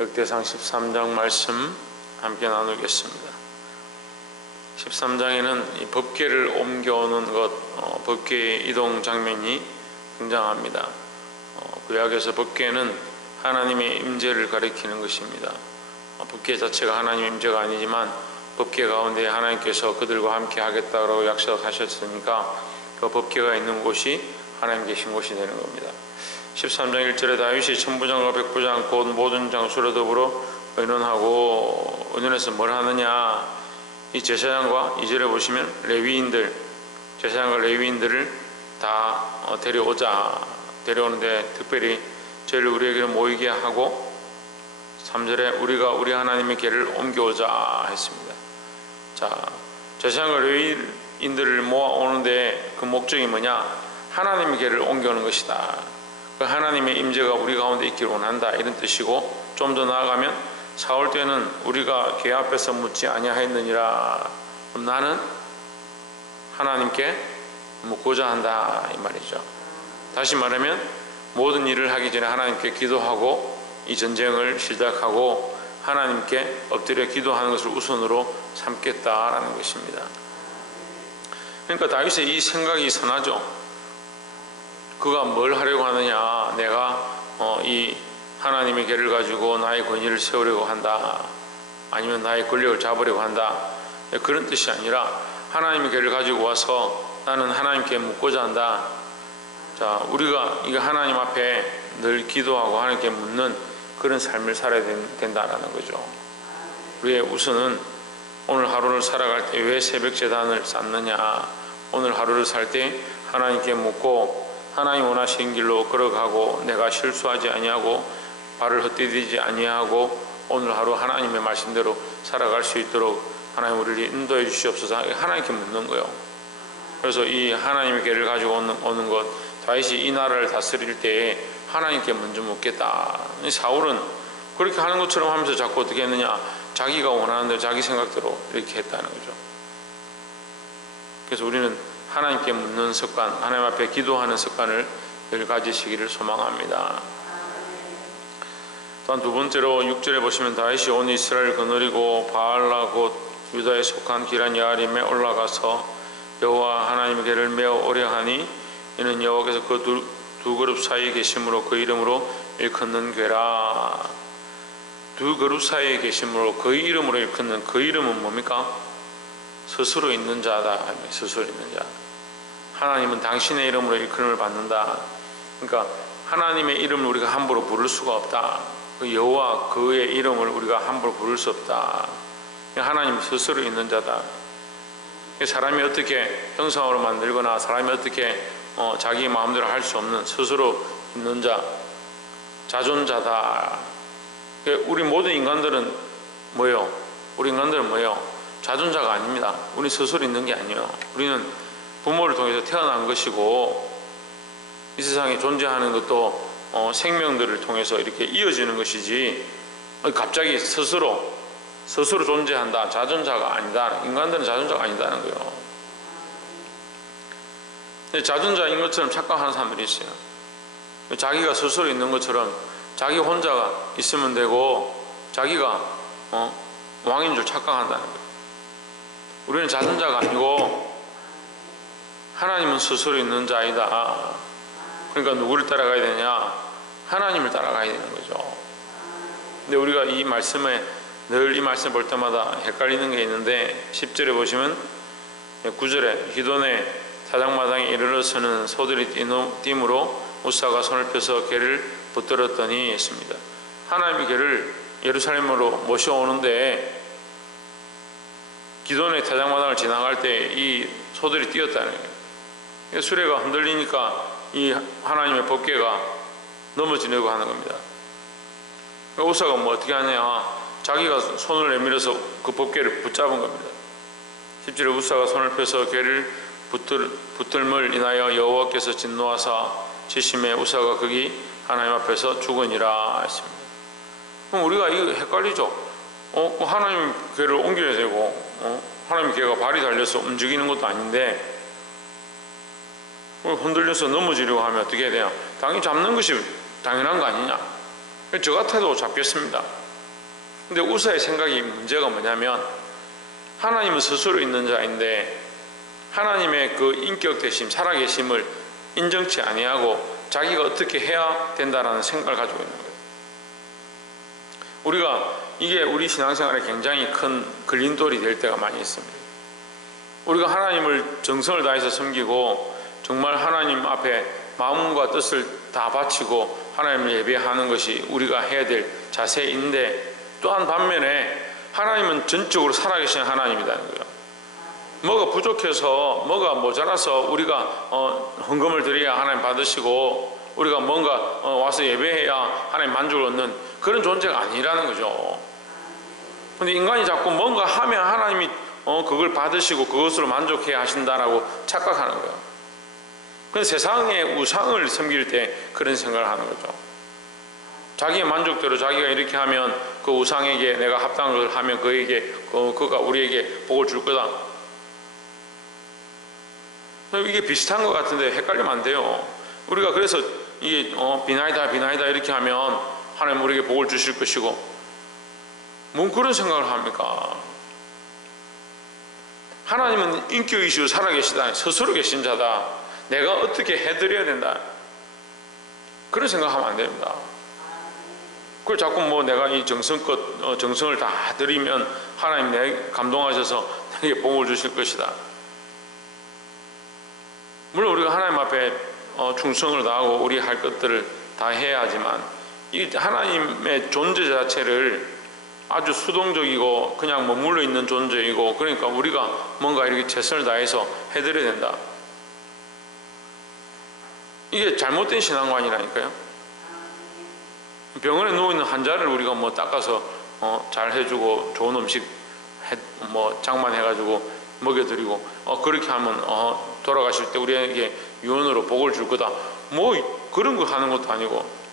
역대상 13장 말씀 함께 나누겠습니다. 13장에는 이 법궤를 옮겨오는 것, 법궤의 이동 장면이 등장합니다. 구약에서 법궤는 하나님의 임재를 가리키는 것입니다. 법궤 자체가 하나님의 임재가 아니지만 법궤 가운데 하나님께서 그들과 함께 하겠다고 약속하셨으니까 그 법궤가 있는 곳이 하나님 계신 곳이 되는 겁니다. 13장 1절에 다윗이 천부장과 백부장 곧 모든 장수로 더불어 의논하고, 의논해서 뭘 하느냐, 이 제사장과 2절에 보시면 레위인들, 제사장과 레위인들을 다 데려오는데 특별히 저희를 우리에게 모이게 하고, 3절에 우리가 우리 하나님의 궤를 옮겨오자 했습니다. 자, 제사장과 레위인들을 모아오는데 그 목적이 뭐냐? 하나님의 궤를 옮겨오는 것이다. 그 하나님의 임재가 우리 가운데 있기를 원한다, 이런 뜻이고, 좀 더 나아가면 사울 때는 우리가 궤 앞에서 묻지 아니하였느니라, 나는 하나님께 묻고자 한다, 이 말이죠. 다시 말하면 모든 일을 하기 전에 하나님께 기도하고 이 전쟁을 시작하고 하나님께 엎드려 기도하는 것을 우선으로 삼겠다라는 것입니다. 그러니까 다윗의 이 생각이 선하죠. 그가 뭘 하려고 하느냐, 내가 이 하나님의 궤를 가지고 나의 권위를 세우려고 한다, 아니면 나의 권력을 잡으려고 한다, 그런 뜻이 아니라 하나님의 궤를 가지고 와서 나는 하나님께 묻고자 한다. 자, 우리가 이거 하나님 앞에 늘 기도하고 하나님께 묻는 그런 삶을 살아야 된다라는 거죠. 우리의 우선은 오늘 하루를 살아갈 때 왜 새벽 제단을 쌓느냐, 오늘 하루를 살 때 하나님께 묻고 하나님 원하시는 길로 걸어가고, 내가 실수하지 아니하고 발을 헛디디지 아니하고 오늘 하루 하나님의 말씀대로 살아갈 수 있도록 하나님 우리를 인도해 주시옵소서, 하나님께 묻는 거예요. 그래서 이 하나님의 궤를 가지고 오는 것, 다윗이 이 나라를 다스릴 때에 하나님께 먼저 묻겠다. 사울은 그렇게 하는 것처럼 하면서 자꾸 어떻게 했느냐, 자기가 원하는 대로 자기 생각대로 이렇게 했다는 거죠. 그래서 우리는 하나님께 묻는 습관, 하나님 앞에 기도하는 습관을 늘 가지시기를 소망합니다. 또한 두 번째로 6절에 보시면 다윗이 온 이스라엘 거느리고 바알라 곧 유다에 속한 기란 야아림에 올라가서 여호와 하나님의 궤를 메어 오려 하니, 이는 여호와께서 그 두 그룹 사이에 계심으로 그 이름으로 일컫는 궤라. 두 그룹 사이에 계심으로 그 이름으로 일컫는, 그 이름은 뭡니까? 스스로 있는 자다. 스스로 있는 자. 하나님은 당신의 이름으로 일컬음을 받는다. 그러니까 하나님의 이름을 우리가 함부로 부를 수가 없다. 그 여호와 그의 이름을 우리가 함부로 부를 수 없다. 하나님 스스로 있는 자다. 사람이 어떻게 형상으로 만들거나 사람이 어떻게 자기 마음대로 할 수 없는 스스로 있는 자, 자존자다. 우리 모든 인간들은 뭐예요? 우리 인간들은 뭐예요? 자존자가 아닙니다. 우리 스스로 있는 게 아니에요. 우리는 부모를 통해서 태어난 것이고, 이 세상에 존재하는 것도 생명들을 통해서 이렇게 이어지는 것이지, 갑자기 스스로 존재한다, 자존자가 아니다. 인간들은 자존자가 아니다는 거예요. 자존자인 것처럼 착각하는 사람들이 있어요. 자기가 스스로 있는 것처럼 자기 혼자가 있으면 되고 자기가 왕인 줄 착각한다는 거예요. 우리는 자존자가 아니고 하나님은 스스로 있는 자이다. 그러니까 누구를 따라가야 되냐? 하나님을 따라가야 되는 거죠. 근데 우리가 이 말씀에 늘 이 말씀 볼 때마다 헷갈리는 게 있는데, 10절에 보시면 9절에 기돈의 사장마당에 이르러서는 소들이 띠므로 우사가 손을 펴서 궤를 붙들었더니 했습니다. 하나님의 궤를 예루살렘으로 모셔오는데 기돈의 사장마당을 지나갈 때 이 소들이 뛰었다는 거예요. 수레가 흔들리니까 이 하나님의 법궤가 넘어지려고 하는 겁니다. 우사가 뭐 어떻게 하냐, 자기가 손을 내밀어서 그 법궤를 붙잡은 겁니다. 10절에 우사가 손을 펴서 궤를 붙들물 인하여 여호와께서 진노하사 지심에 우사가 거기 하나님 앞에서 죽으니라 했습니다. 그럼 우리가 이거 헷갈리죠. 하나님 궤를 옮겨야 되고, 하나님 궤가 발이 달려서 움직이는 것도 아닌데 흔들려서 넘어지려고 하면 어떻게 해야 돼요? 당연히 잡는 것이 당연한 거 아니냐. 저 같아도 잡겠습니다. 근데 우사의 생각이 문제가 뭐냐면 하나님은 스스로 있는 자인데 하나님의 그 인격 되심, 살아계심을 인정치 아니하고 자기가 어떻게 해야 된다라는 생각을 가지고 있는 거예요. 우리가 이게 우리 신앙생활에 굉장히 큰 걸림돌이 될 때가 많이 있습니다. 우리가 하나님을 정성을 다해서 섬기고 정말 하나님 앞에 마음과 뜻을 다 바치고 하나님을 예배하는 것이 우리가 해야 될 자세인데, 또한 반면에 하나님은 전적으로 살아계신 하나님이라는 거예요. 뭐가 부족해서 뭐가 모자라서 우리가 헌금을 드려야 하나님 받으시고 우리가 뭔가 와서 예배해야 하나님 만족을 얻는 그런 존재가 아니라는 거죠. 근데 인간이 자꾸 뭔가 하면 하나님이 그걸 받으시고 그것으로 만족해야 하신다라고 착각하는 거예요. 그래서 세상의 우상을 섬길 때 그런 생각을 하는 거죠. 자기의 만족대로 자기가 이렇게 하면 그 우상에게 내가 합당한 것을 하면 그가 우리에게 복을 줄 거다. 이게 비슷한 것 같은데 헷갈리면 안 돼요. 우리가 그래서 이게 비나이다 이렇게 하면 하나님 우리에게 복을 주실 것이고, 뭔 그런 생각을 합니까? 하나님은 인격이시고 살아계시다, 스스로 계신 자다, 내가 어떻게 해드려야 된다, 그런 생각하면 안 됩니다. 그걸 자꾸 내가 이 정성껏 정성을 다 드리면 하나님 내 감동하셔서 내게 복을 주실 것이다. 물론 우리가 하나님 앞에 충성을 다하고 우리 할 것들을 다 해야 하지만, 이 하나님의 존재 자체를 아주 수동적이고 그냥 머물러 있는 존재이고, 그러니까 우리가 뭔가 이렇게 최선을 다해서 해드려야 된다. 이게 잘못된 신앙관이라니까요. 병원에 누워있는 환자를 우리가 닦아서 잘 해주고 좋은 음식 장만해가지고 먹여드리고 그렇게 하면 돌아가실 때 우리에게 유언으로 복을 줄 거다, 그런 거 하는 것도 아니고,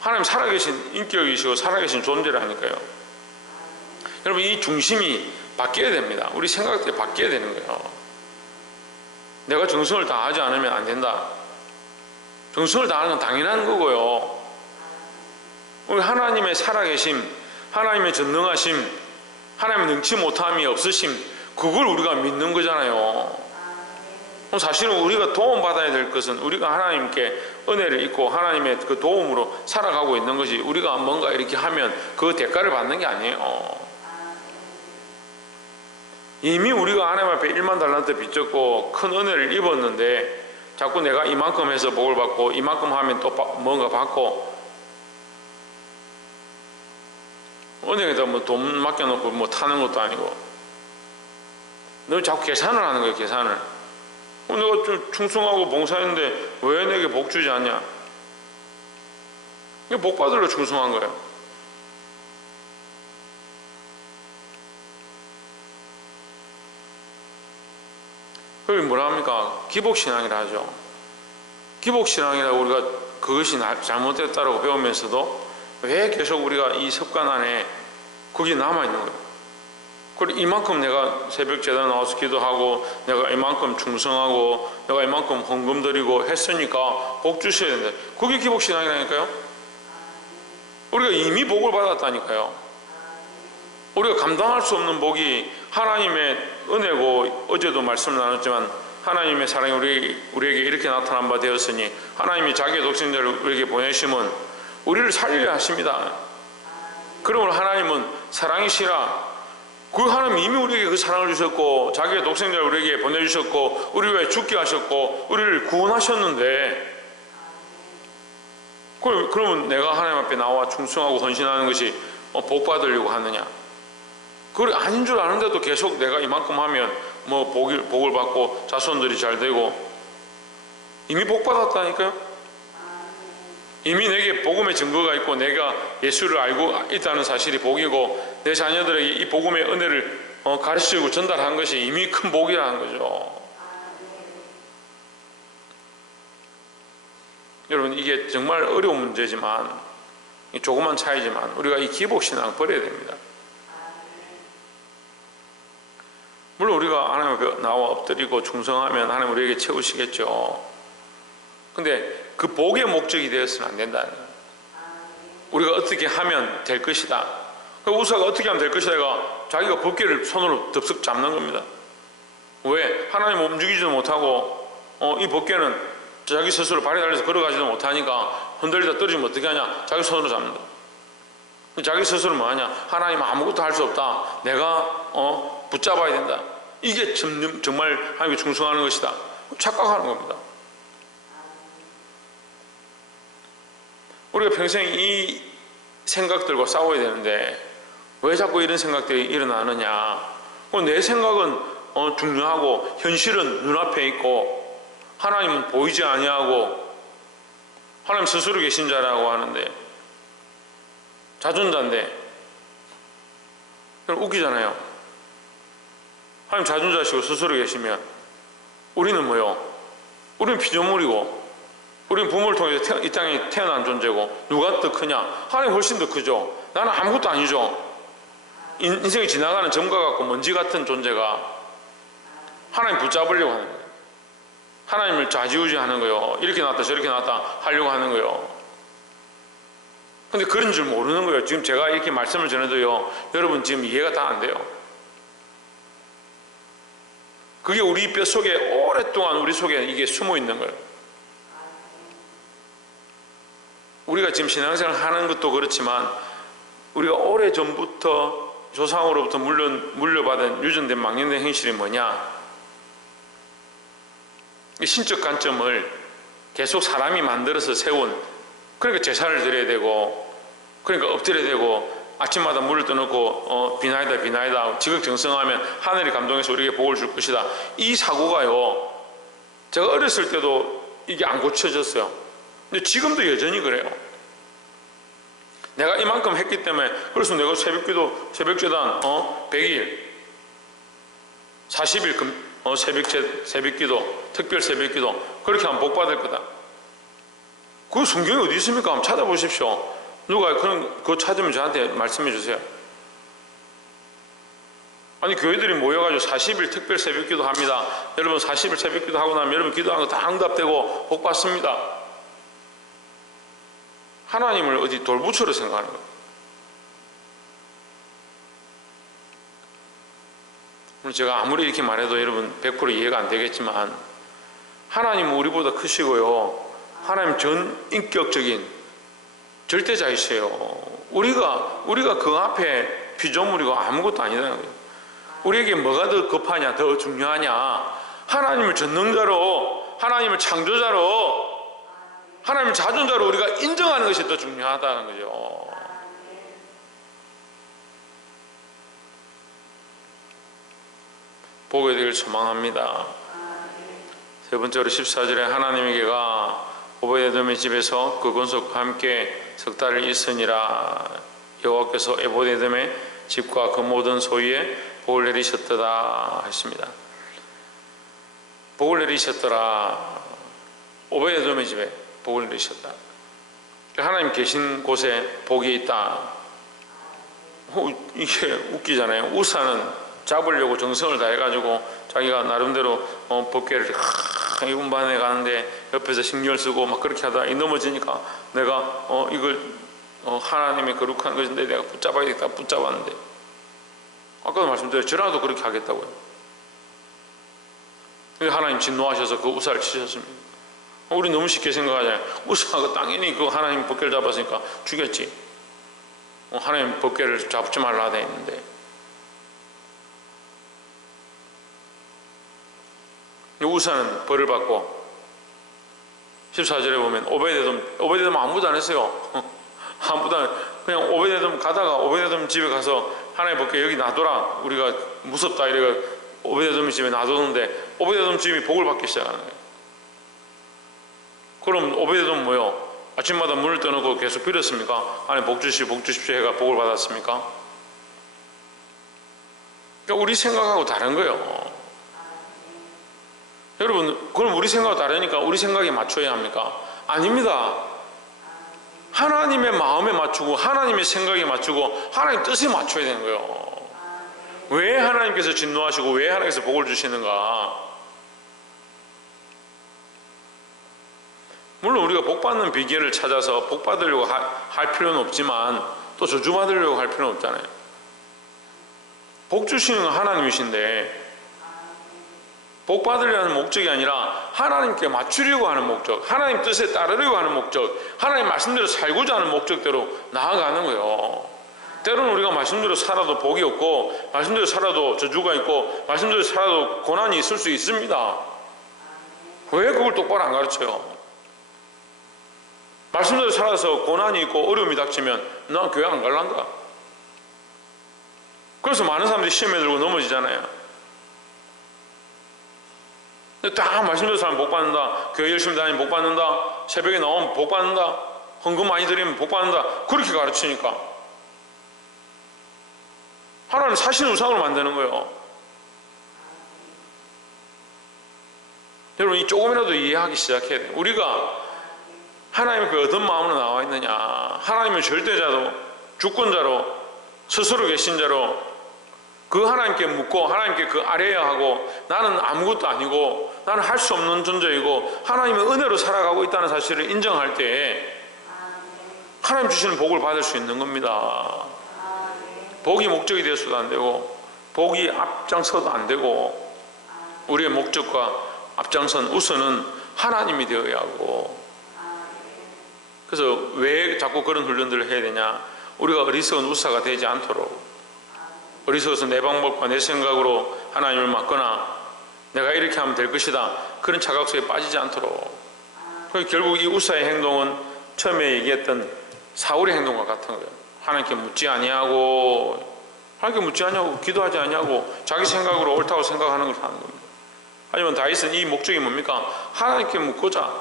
하나님 살아계신 인격이시고 살아계신 존재라니까요. 여러분, 이 중심이 바뀌어야 됩니다. 우리 생각들이 바뀌어야 되는 거예요. 내가 정성을 다하지 않으면 안 된다. 정성을 다하는 건 당연한 거고요. 우리 하나님의 살아계심, 하나님의 전능하심, 하나님의 능치 못함이 없으심, 그걸 우리가 믿는 거잖아요. 사실은 우리가 도움받아야 될 것은 우리가 하나님께 은혜를 입고 하나님의 그 도움으로 살아가고 있는 것이, 우리가 뭔가 이렇게 하면 그 대가를 받는 게 아니에요. 이미 우리가 하나님 앞에 1만 달란트 빚졌고 큰 은혜를 입었는데 자꾸 내가 이만큼 해서 복을 받고 이만큼 하면 또 뭔가 받고, 은행에다 돈 맡겨놓고 타는 것도 아니고, 너 자꾸 계산을 하는 거예요. 계산을. 내가 좀 충성하고 봉사했는데 왜 내게 복 주지 않냐? 이게 복 받으려 충성한 거예요. 그게 뭐라 합니까? 기복신앙이라 하죠. 기복신앙이라고 우리가 그것이 잘못됐다고 배우면서도 왜 계속 우리가 이 습관 안에 그게 남아있는 거예요. 그리고 이만큼 내가 새벽 제단 나와서 기도하고 내가 이만큼 충성하고 내가 이만큼 헌금 드리고 했으니까 복 주셔야 된다. 그게 기복신앙이라니까요. 우리가 이미 복을 받았다니까요. 우리가 감당할 수 없는 복이 하나님의 은혜고, 어제도 말씀을 나눴지만 하나님의 사랑이 우리에게 이렇게 나타난 바 되었으니 하나님이 자기의 독생자를 우리에게 보내심은 우리를 살리려 하십니다. 그러므로 하나님은 사랑이시라. 그 하나님 이미 우리에게 그 사랑을 주셨고 자기의 독생자를 우리에게 보내주셨고 우리를 위해 죽게 하셨고 우리를 구원하셨는데, 그러면 내가 하나님 앞에 나와 충성하고 헌신하는 것이 복 받으려고 하느냐? 그게 아닌 줄 아는데도 계속 내가 이만큼 하면 복을 받고 자손들이 잘 되고, 이미 복 받았다니까요. 이미 내게 복음의 증거가 있고 내가 예수를 알고 있다는 사실이 복이고, 내 자녀들에게 이 복음의 은혜를 가르치고 전달한 것이 이미 큰 복이라는 거죠. 여러분, 이게 정말 어려운 문제지만, 조그만 차이지만 우리가 이 기복신앙 버려야 됩니다. 물론 우리가 하나님 앞에 나와 엎드리고 충성하면 하나님 우리에게 채우시겠죠. 근데 그 복의 목적이 되어서는 안 된다는 거예요. 우리가 어떻게 하면 될 것이다. 그 우사가 어떻게 하면 될 것이다가 자기가 법궤를 손으로 덥석 잡는 겁니다. 왜? 하나님 움직이지도 못하고 이 법궤는 자기 스스로 발에 달려서 걸어가지도 못하니까 흔들리다 떨어지면 어떻게 하냐? 자기 손으로 잡는다. 자기 스스로 뭐하냐? 하나님 아무것도 할 수 없다. 내가 붙잡아야 된다. 이게 정말 하나님께 충성하는 것이다. 착각하는 겁니다. 우리가 평생 이 생각들과 싸워야 되는데 왜 자꾸 이런 생각들이 일어나느냐? 내 생각은 중요하고 현실은 눈앞에 있고 하나님은 보이지 아니하고 하나님 스스로 계신 자라고 하는데 자존자인데 웃기잖아요. 하나님 자존자시고 스스로 계시면 우리는 뭐요? 우리는 피조물이고 우리는 부모를 통해서 이 땅에 태어난 존재고 누가 더 크냐? 하나님 훨씬 더 크죠. 나는 아무것도 아니죠. 인생이 지나가는 점과 같고 먼지 같은 존재가 하나님 붙잡으려고 하는 거예요. 하나님을 좌지우지하는 거예요. 이렇게 나왔다 저렇게 나왔다 하려고 하는 거예요. 근데 그런 줄 모르는 거예요. 지금 제가 이렇게 말씀을 전해도요, 여러분 지금 이해가 다 안 돼요. 그게 우리 뼈 속에 오랫동안 우리 속에 이게 숨어 있는 거예요. 우리가 지금 신앙생활 하는 것도 그렇지만 우리가 오래전부터 조상으로부터 물려받은 유전된 망령된 행실이 뭐냐? 신적 관점을 계속 사람이 만들어서 세운, 그러니까 제사를 드려야 되고, 그러니까 엎드려야 되고, 아침마다 물을 떠놓고 비나이다 지극정성하면 하늘이 감동해서 우리에게 복을 줄 것이다. 이 사고가요, 제가 어렸을 때도 이게 안 고쳐졌어요. 근데 지금도 여전히 그래요. 내가 이만큼 했기 때문에, 그래서 내가 새벽기도, 새벽제단 100일 40일 새벽기도, 특별 새벽기도 그렇게 하면 복 받을 거다. 그 성경이 어디 있습니까? 한번 찾아보십시오. 누가 그거 찾으면 저한테 말씀해 주세요. 아니 교회들이 모여가지고 40일 특별 새벽기도 합니다. 여러분 40일 새벽기도 하고 나면 여러분 기도하는 거 다 응답되고 복 받습니다. 하나님을 어디 돌부처로 생각하는 거예요. 제가 아무리 이렇게 말해도 여러분 100% 이해가 안 되겠지만 하나님은 우리보다 크시고요, 하나님 전인격적인 절대자이세요. 우리가 그 앞에 피조물이고 아무것도 아니라는 거예요. 우리에게 뭐가 더 급하냐, 더 중요하냐? 하나님을 전능자로, 하나님을 창조자로, 하나님을 자존자로 우리가 인정하는 것이 더 중요하다는 거죠. 보게 되길 소망합니다. 세 번째로 14절에 하나님에게가 오베데돔의 집에서 그 권속과 함께 석 달을 있으니라. 여호와께서 오베데돔의 집과 그 모든 소유에 복을 내리셨더라 했습니다. 복을 내리셨더라. 오베데돔의 집에 복을 내리셨다. 하나님 계신 곳에 복이 있다. 이게 웃기잖아요. 우사는 잡으려고 정성을 다해가지고 자기가 나름대로 법궤를 운반해 가는데 옆에서 신경 쓰고 막 그렇게 하다가 넘어지니까 내가 이걸 하나님의 거룩한 것인데 내가 붙잡아야겠다 붙잡았는데, 아까도 말씀드렸죠. 저라도 그렇게 하겠다고요. 하나님 진노하셔서 그 우사를 치셨습니다. 우리 너무 쉽게 생각하잖아요. 우사가 당연히 그 하나님 법궤를 잡았으니까 죽였지. 하나님 법궤를 잡지 말라 돼 있는데, 우사는 벌을 받고 14절에 보면 오베데돔 아무도 안 했어요. 아무도 안, 그냥 오베데돔 가다가 오베데돔 집에 가서 하나님 법궤 여기 놔둬라, 우리가 무섭다 이래가 오베데돔 집에 놔뒀는데 오베데돔 집이 복을 받기 시작하는 거예요. 그럼 오베데돔 뭐요? 아침마다 문을 떠놓고 계속 빌었습니까? 하나님 복 주십시오 해가 복을 받았습니까? 그러니까 우리 생각하고 다른 거예요. 여러분, 그럼 우리 생각과 다르니까 우리 생각에 맞춰야 합니까? 아닙니다. 하나님의 마음에 맞추고 하나님의 생각에 맞추고 하나님 뜻에 맞춰야 되는 거예요. 왜 하나님께서 진노하시고 왜 하나님께서 복을 주시는가? 물론 우리가 복 받는 비결을 찾아서 복 받으려고 할 필요는 없지만 또 저주 받으려고 할 필요는 없잖아요. 복 주시는 건 하나님이신데 복 받으려는 목적이 아니라 하나님께 맞추려고 하는 목적, 하나님 뜻에 따르려고 하는 목적, 하나님 말씀대로 살고자 하는 목적대로 나아가는 거예요. 때로는 우리가 말씀대로 살아도 복이 없고, 말씀대로 살아도 저주가 있고, 말씀대로 살아도 고난이 있을 수 있습니다. 왜 그걸 똑바로 안 가르쳐요? 말씀대로 살아서 고난이 있고 어려움이 닥치면 난 교회 안 갈란다. 그래서 많은 사람들이 시험에 들고 넘어지잖아요. 다 말씀대로 살면 복 받는다, 교회 열심히 다니면 복 받는다, 새벽에 나오면 복 받는다, 헌금 많이 드리면 복 받는다, 그렇게 가르치니까 하나님 사신 우상으로 만드는 거예요. 여러분, 이 조금이라도 이해하기 시작해야 돼요. 우리가 하나님의 그 어떤 마음으로 나와 있느냐, 하나님의 절대자로, 주권자로, 스스로 계신 자로 그 하나님께 묻고 하나님께 그 아뢰야 하고, 나는 아무것도 아니고 나는 할 수 없는 존재이고 하나님의 은혜로 살아가고 있다는 사실을 인정할 때 하나님 주시는 복을 받을 수 있는 겁니다. 복이 목적이 되어서도 안 되고, 복이 앞장서도 안 되고, 우리의 목적과 앞장선 우선은 하나님이 되어야 하고. 그래서 왜 자꾸 그런 훈련들을 해야 되냐, 우리가 어리석은 우사가 되지 않도록. 어리석어서 내 방법과 내 생각으로 하나님을 막거나 내가 이렇게 하면 될 것이다, 그런 착각 속에 빠지지 않도록. 결국 이 우사의 행동은 처음에 얘기했던 사울의 행동과 같은 거예요. 하나님께 묻지 아니하고, 하나님께 묻지 아니하고 기도하지 아니하고 자기 생각으로 옳다고 생각하는 것을 하는 겁니다. 하지만 다윗은 이 목적이 뭡니까? 하나님께 묻고자,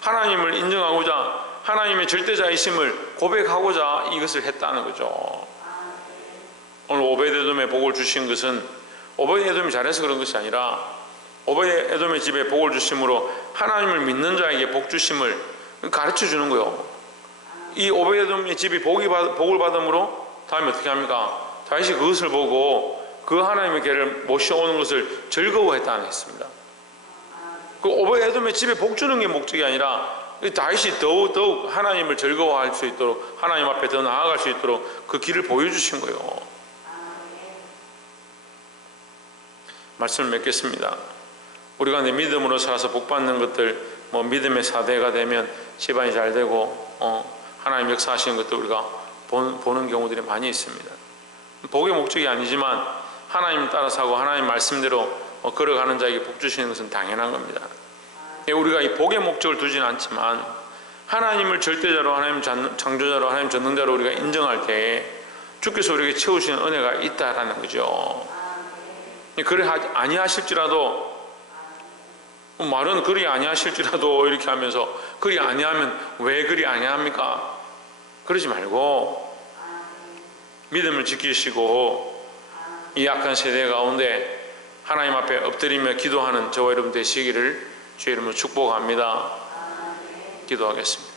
하나님을 인정하고자, 하나님의 절대자이심을 고백하고자 이것을 했다는 거죠. 오늘 오베드에돔의 복을 주신 것은 오베드에돔이 잘해서 그런 것이 아니라 오베드에돔의 집에 복을 주심으로 하나님을 믿는 자에게 복 주심을 가르쳐 주는 거예요. 이 오베드에돔의 집이 복을 받음으로 다음에 어떻게 합니까? 다윗이 그것을 보고 그 하나님의 궤를 모셔오는 것을 즐거워했다는 했습니다. 그 오베드에돔의 집에 복 주는 게 목적이 아니라 다윗이 더욱 하나님을 즐거워할 수 있도록, 하나님 앞에 더 나아갈 수 있도록 그 길을 보여주신 거예요. 말씀을 맺겠습니다. 우리가 내 믿음으로 살아서 복받는 것들, 믿음의 사대가 되면 집안이 잘 되고 하나님 역사하시는 것도 우리가 보는 경우들이 많이 있습니다. 복의 목적이 아니지만 하나님 따라 사고 하나님 말씀대로 걸어가는 자에게 복 주시는 것은 당연한 겁니다. 우리가 이 복의 목적을 두지는 않지만 하나님을 절대자로, 하나님 창조자로, 하나님 전능자로 우리가 인정할 때 주께서 우리에게 채우시는 은혜가 있다라는 거죠. 그리 아니하실지라도, 말은 그리 아니하실지라도 이렇게 하면서 그리 아니하면 왜 그리 아니합니까? 그러지 말고 믿음을 지키시고 이 약한 세대 가운데 하나님 앞에 엎드리며 기도하는 저와 여러분 되시기를 주의 이름으로 축복합니다. 기도하겠습니다.